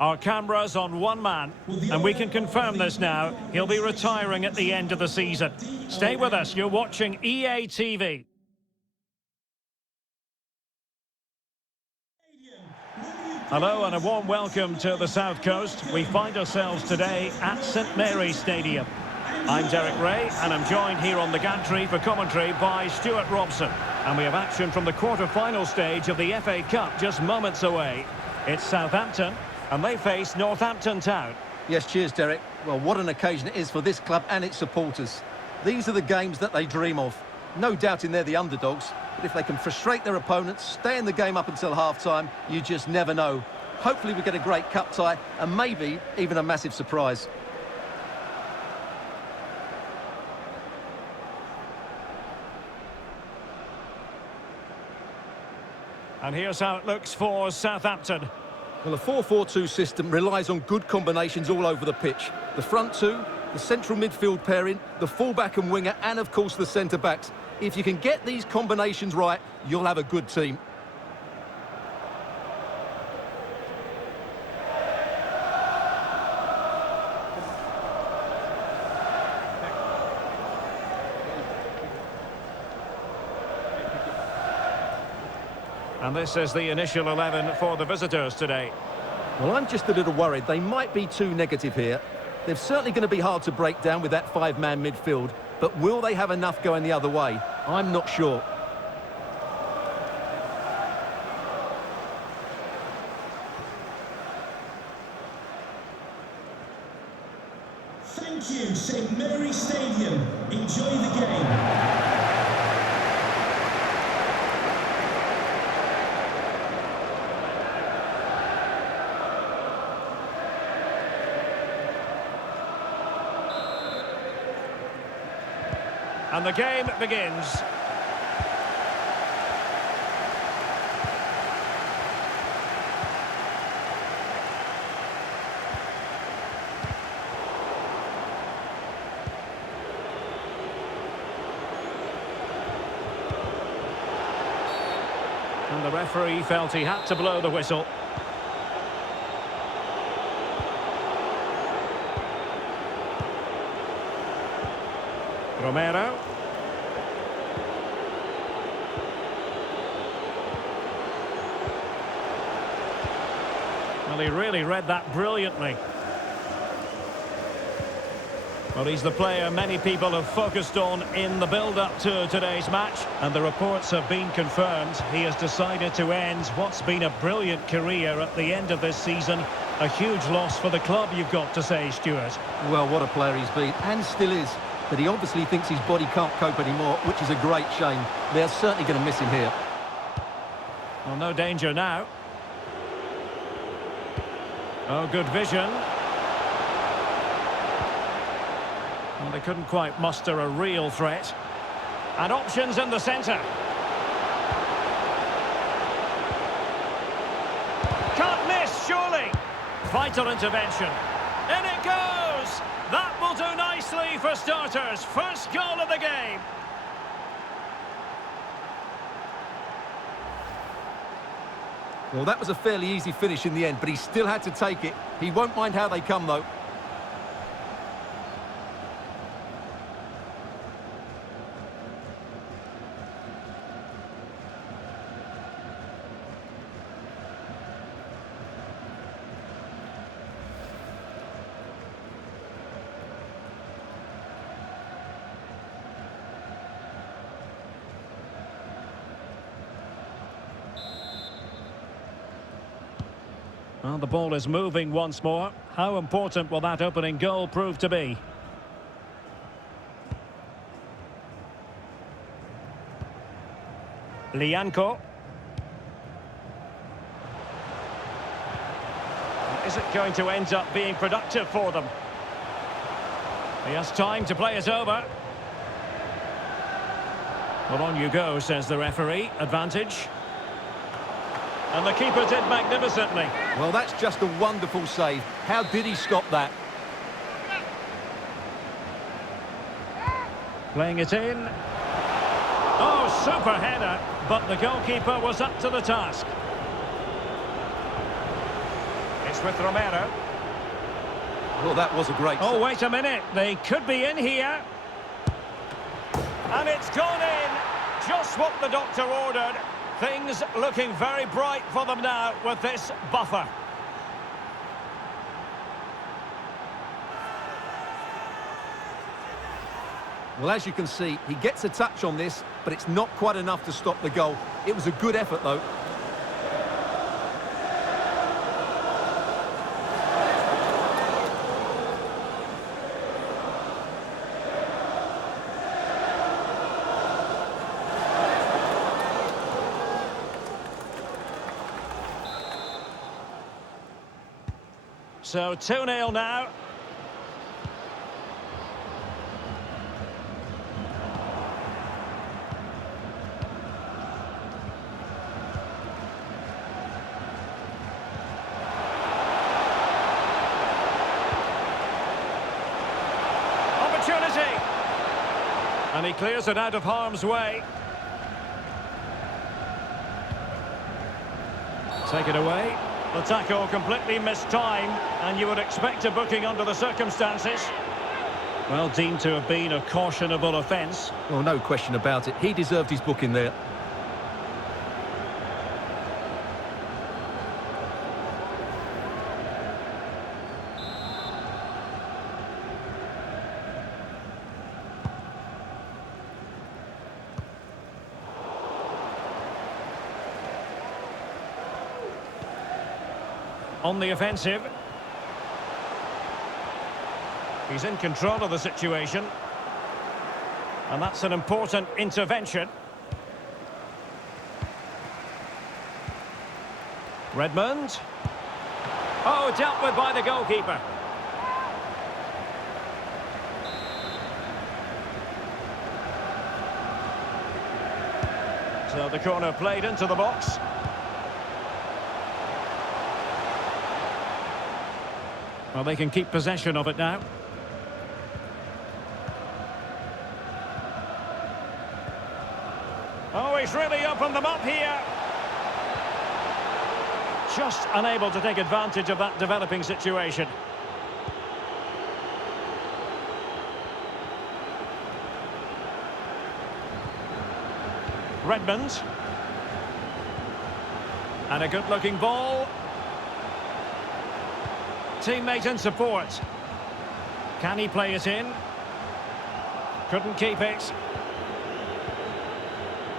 Our camera's on one man, and we can confirm this now. He'll be retiring at the end of the season. Stay with us, you're watching EA TV. Hello and a warm welcome to the South Coast. We find ourselves today at St Mary's Stadium. I'm Derek Ray, and I'm joined here on the gantry for commentary by Stuart Robson. And we have action from the quarter-final stage of the FA Cup just moments away. It's Southampton, and they face Northampton Town. Yes, cheers, Derek. Well, what an occasion it is for this club and its supporters. These are the games that they dream of. No doubting they're the underdogs, but if they can frustrate their opponents, stay in the game up until half-time, you just never know. Hopefully we get a great cup tie, and maybe even a massive surprise. And here's how it looks for Southampton. Well, the 4-4-2 system relies on good combinations all over the pitch. The front two, the central midfield pairing, the fullback and winger, and of course the centre-backs. If you can get these combinations right, you'll have a good team. And this is the initial 11 for the visitors today. Well, I'm just a little worried. They might be too negative here. They're certainly going to be hard to break down with that five-man midfield, but will they have enough going the other way? I'm not sure. Thank you, St Mary's Stadium. Enjoy the game. And the game begins. And the referee felt he had to blow the whistle. Romero. Well, he really read that brilliantly. Well, he's the player many people have focused on in the build-up to today's match, and the reports have been confirmed. He has decided to end what's been a brilliant career at the end of this season. A huge loss for the club, you've got to say, Stuart. Well, what a player he's been, and still is. But he obviously thinks his body can't cope anymore, which is a great shame. They're certainly going to miss him here. Well, no danger now. Oh, good vision. Well, they couldn't quite muster a real threat. And options in the centre. Can't miss, surely. Vital intervention. In it goes! That will do nicely for starters. First goal of the game. Well, that was a fairly easy finish in the end, but he still had to take it. He won't mind how they come, though. Well, the ball is moving once more. How important will that opening goal prove to be? Lianco. Is it going to end up being productive for them? He has time to play it over. Well, on you go, says the referee. Advantage. And the keeper did magnificently. Well, that's just a wonderful save. How did he stop that? Playing it in. Oh, super header. But the goalkeeper was up to the task. It's Emirates with Romero. Well, that was a great... Oh, wait a minute. They could be in here. And it's gone in. Just what the doctor ordered. Things looking very bright for them now with this buffer. Well, as you can see, he gets a touch on this, but it's not quite enough to stop the goal. It was a good effort, though. So 2-0 now. Opportunity. And he clears it out of harm's way. Take it away. The tackle completely mistimed, and you would expect a booking under the circumstances. Well, deemed to have been a cautionable offence. Well, no question about it. He deserved his booking there. On the offensive. He's in control of the situation. And that's an important intervention. Redmond. Oh, dealt with by the goalkeeper. So the corner played into the box. Well, they can keep possession of it now. Oh, he's really opened them up here. Just unable to take advantage of that developing situation. Redmond. And a good-looking ball. Teammate in support. Can he play it in? Couldn't keep it.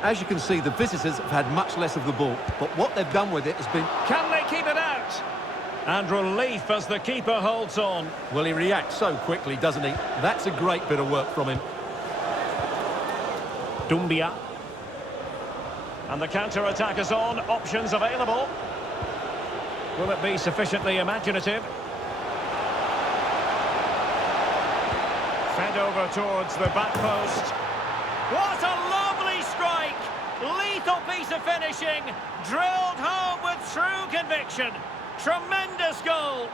As you can see, the visitors have had much less of the ball, but what they've done with it has been... Can they keep it out? And relief as the keeper holds on. Well, he reacts so quickly, doesn't he? That's a great bit of work from him. Doumbia. And the counter-attack is on. Options available. Will it be sufficiently imaginative? Fed over towards the back post. What a lovely strike! Lethal piece of finishing. Drilled home with true conviction. Tremendous goal.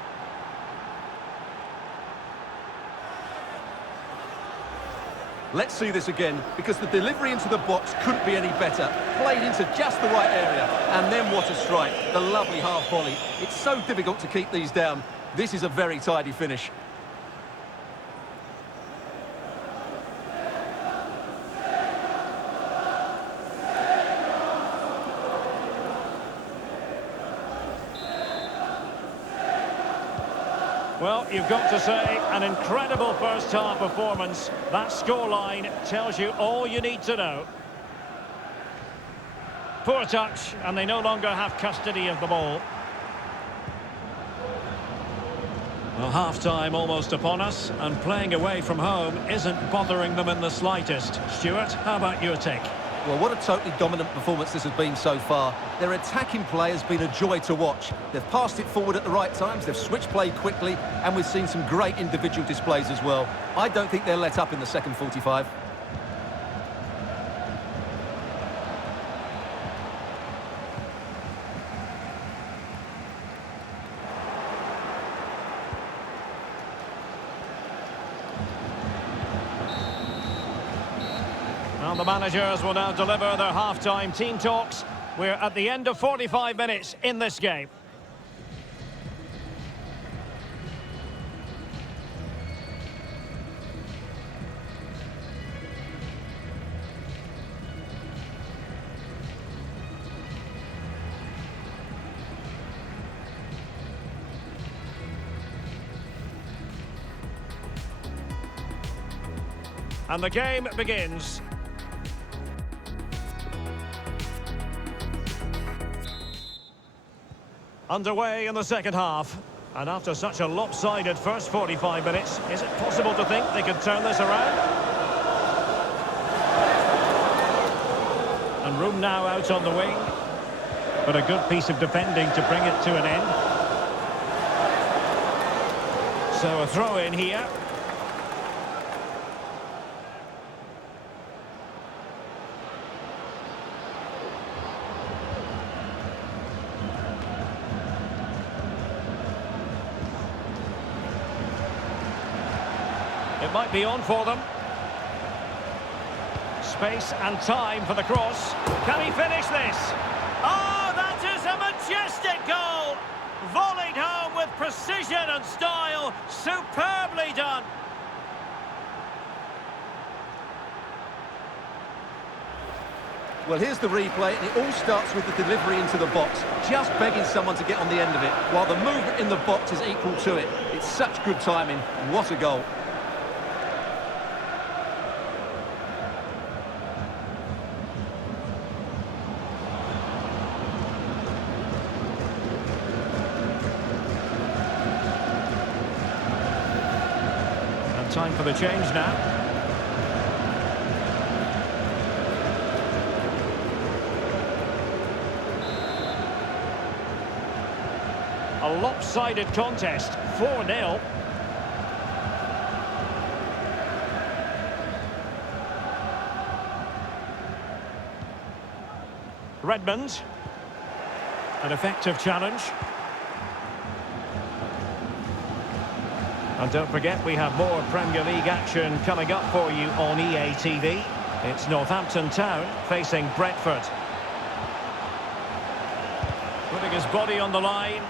Let's see this again, because the delivery into the box couldn't be any better. Played into just the right area, and then what a strike. The lovely half volley. It's so difficult to keep these down. This is a very tidy finish. Well, you've got to say, an incredible first-half performance. That scoreline tells you all you need to know. Poor touch, and they no longer have custody of the ball. Well, half-time almost upon us, and playing away from home isn't bothering them in the slightest. Stuart, how about your take? Well, what a totally dominant performance this has been so far. Their attacking play has been a joy to watch. They've passed it forward at the right times, they've switched play quickly, and we've seen some great individual displays as well. I don't think they'll let up in the second 45. Well, the managers will now deliver their half-time team talks. We're at the end of 45 minutes in this game. And the game begins. Underway in the second half. And after such a lopsided first 45 minutes, is it possible to think they could turn this around? And room now out on the wing. But a good piece of defending to bring it to an end. So a throw in here. It might be on for them. Space and time for the cross. Can he finish this? Oh, that is a majestic goal! Volleyed home with precision and style. Superbly done. Well, here's the replay, and it all starts with the delivery into the box. Just begging someone to get on the end of it, while the movement in the box is equal to it. It's such good timing. What a goal. Time for the change now. A lopsided contest, 4-0. Redmond. An effective challenge. And don't forget, we have more Premier League action coming up for you on EA TV. It's Northampton Town facing Brentford. Putting his body on the line.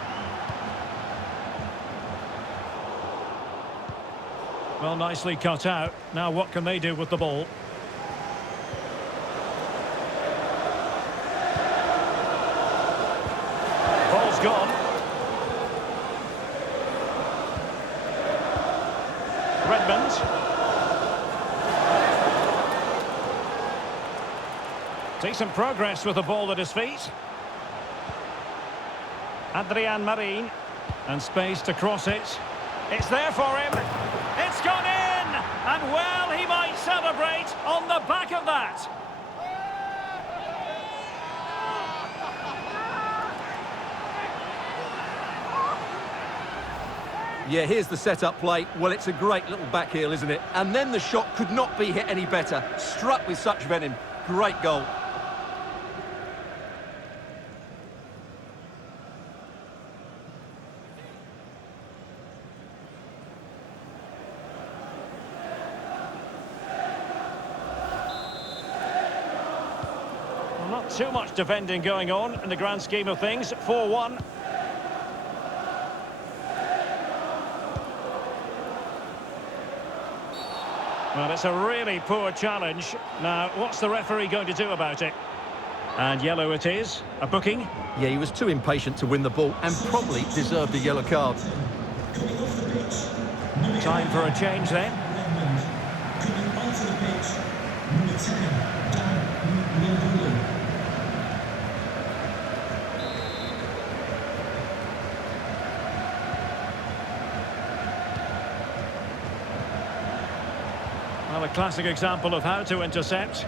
Well, nicely cut out. Now what can they do with the ball? Ball's gone. Redmond. Decent progress with the ball at his feet. Adrian Marin. And space to cross it. It's there for him. It's gone in! And well, he might celebrate on the back of that. Yeah, here's the set-up play. Well, it's a great little back heel, isn't it? And then the shot could not be hit any better. Struck with such venom. Great goal. Well, not too much defending going on in the grand scheme of things. 4-1. Well, it's a really poor challenge. Now, what's the referee going to do about it? And yellow it is. A booking. Yeah, he was too impatient to win the ball and probably deserved a yellow card. Time for a change then. Coming onto the pitch, number 10, Dan. Well, a classic example of how to intercept.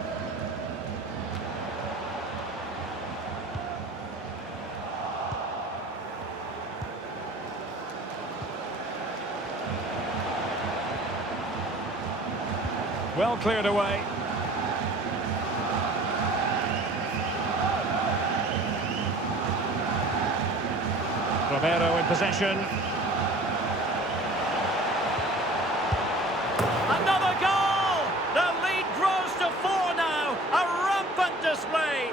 Well cleared away. Romero in possession. Another goal! The lead grows to 4 now. A rampant display.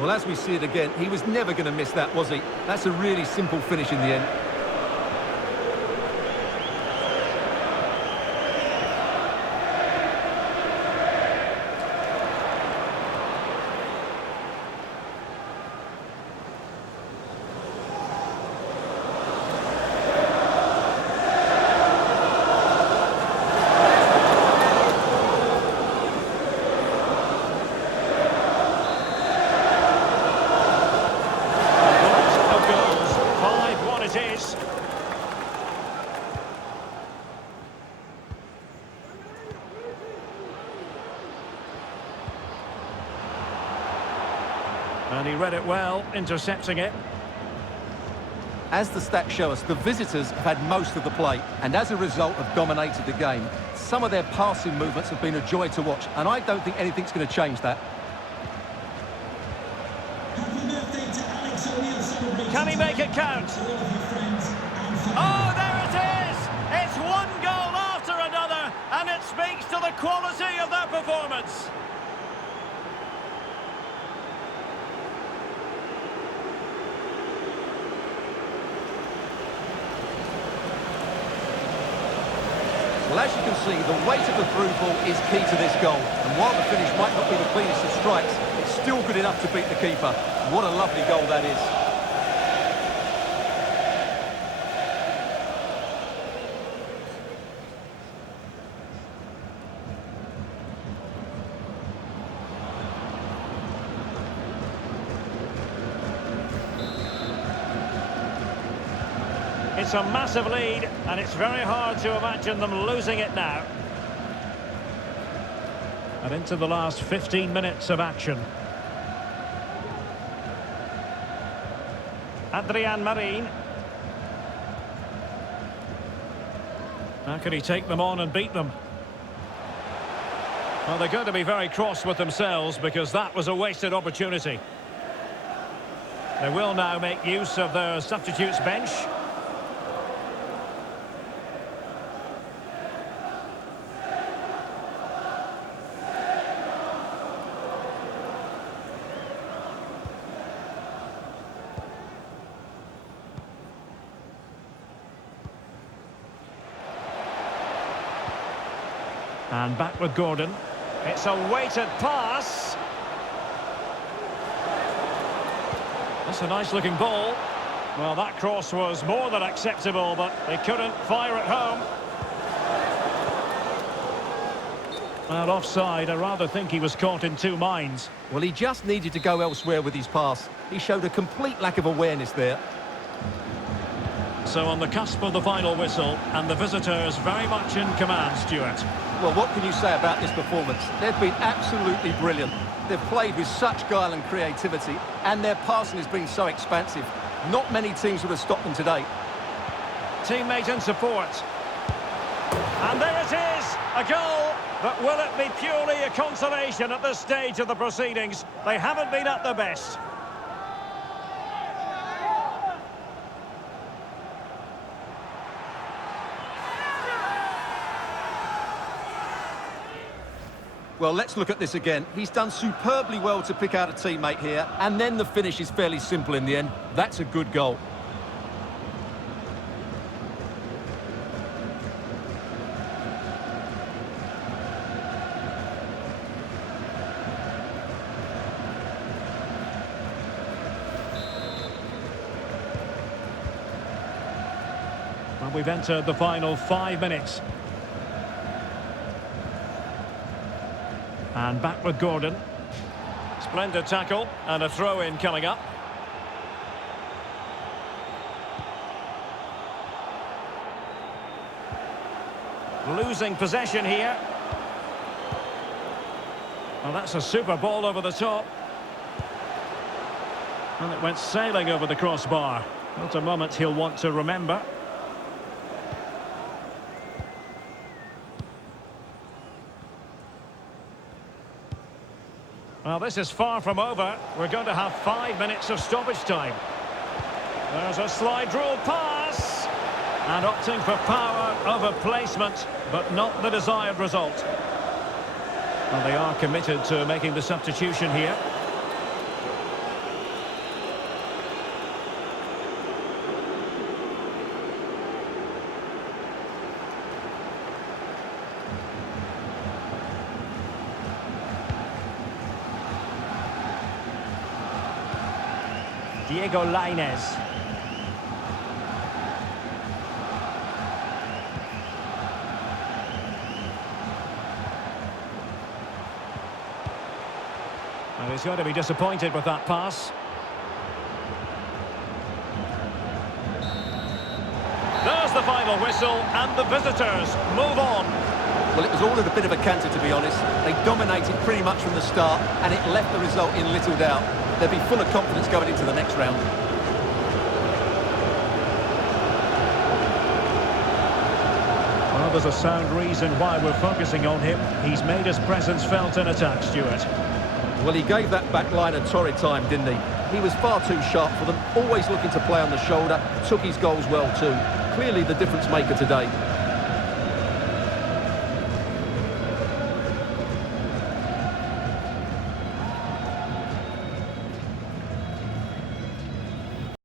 Well, as we see it again, he was never going to miss that, was he? That's a really simple finish in the end. And he read it well, intercepting it. As the stats show us, the visitors have had most of the play and as a result have dominated the game. Some of their passing movements have been a joy to watch, and I don't think anything's going to change that. Happy birthday to Alex O'Neill celebrating. Can he make it count? To all of your friends and family. Oh, there it is! It's one goal after another, and it speaks to the quality of their performance. Well, as you can see, the weight of the through ball is key to this goal. And while the finish might not be the cleanest of strikes, it's still good enough to beat the keeper. What a lovely goal that is. It's a massive lead, and it's very hard to imagine them losing it now. And into the last 15 minutes of action. Adrian Marin. How can he take them on and beat them? Well, they're going to be very cross with themselves because that was a wasted opportunity. They will now make use of their substitutes bench. And back with Gordon. It's a weighted pass. That's a nice looking ball. Well, that cross was more than acceptable, but they couldn't fire it home. Well, offside. I rather think he was caught in two minds. Well, he just needed to go elsewhere with his pass. He showed a complete lack of awareness there. So on the cusp of the final whistle, and the visitors very much in command, Stuart. Well, what can you say about this performance? They've been absolutely brilliant. They've played with such guile and creativity, and their passing has been so expansive. Not many teams would have stopped them today. Teammate and support. And there it is, a goal. But will it be purely a consolation at this stage of the proceedings? They haven't been at their best. Well, let's look at this again. He's done superbly well to pick out a teammate here, and then the finish is fairly simple in the end. That's a good goal. Well, we've entered the final 5 minutes. And back with Gordon. Splendid tackle and a throw-in coming up. Losing possession here. Well, that's a super ball over the top. And it went sailing over the crossbar. Not a moment he'll want to remember. Well, this is far from over. We're going to have 5 minutes of stoppage time. There's a slide rule pass. And opting for power over placement, but not the desired result. Well, they are committed to making the substitution here. Diego Lainez. And he's going to be disappointed with that pass. There's the final whistle, and the visitors move on. Well, it was all at a bit of a canter, to be honest. They dominated pretty much from the start, and it left the result in little doubt. They'll be full of confidence going into the next round. Well, there's a sound reason why we're focusing on him. He's made his presence felt in attack, Stuart. Well, he gave that back line a torrid time, didn't he? He was far too sharp for them, always looking to play on the shoulder, took his goals well too. Clearly the difference maker today.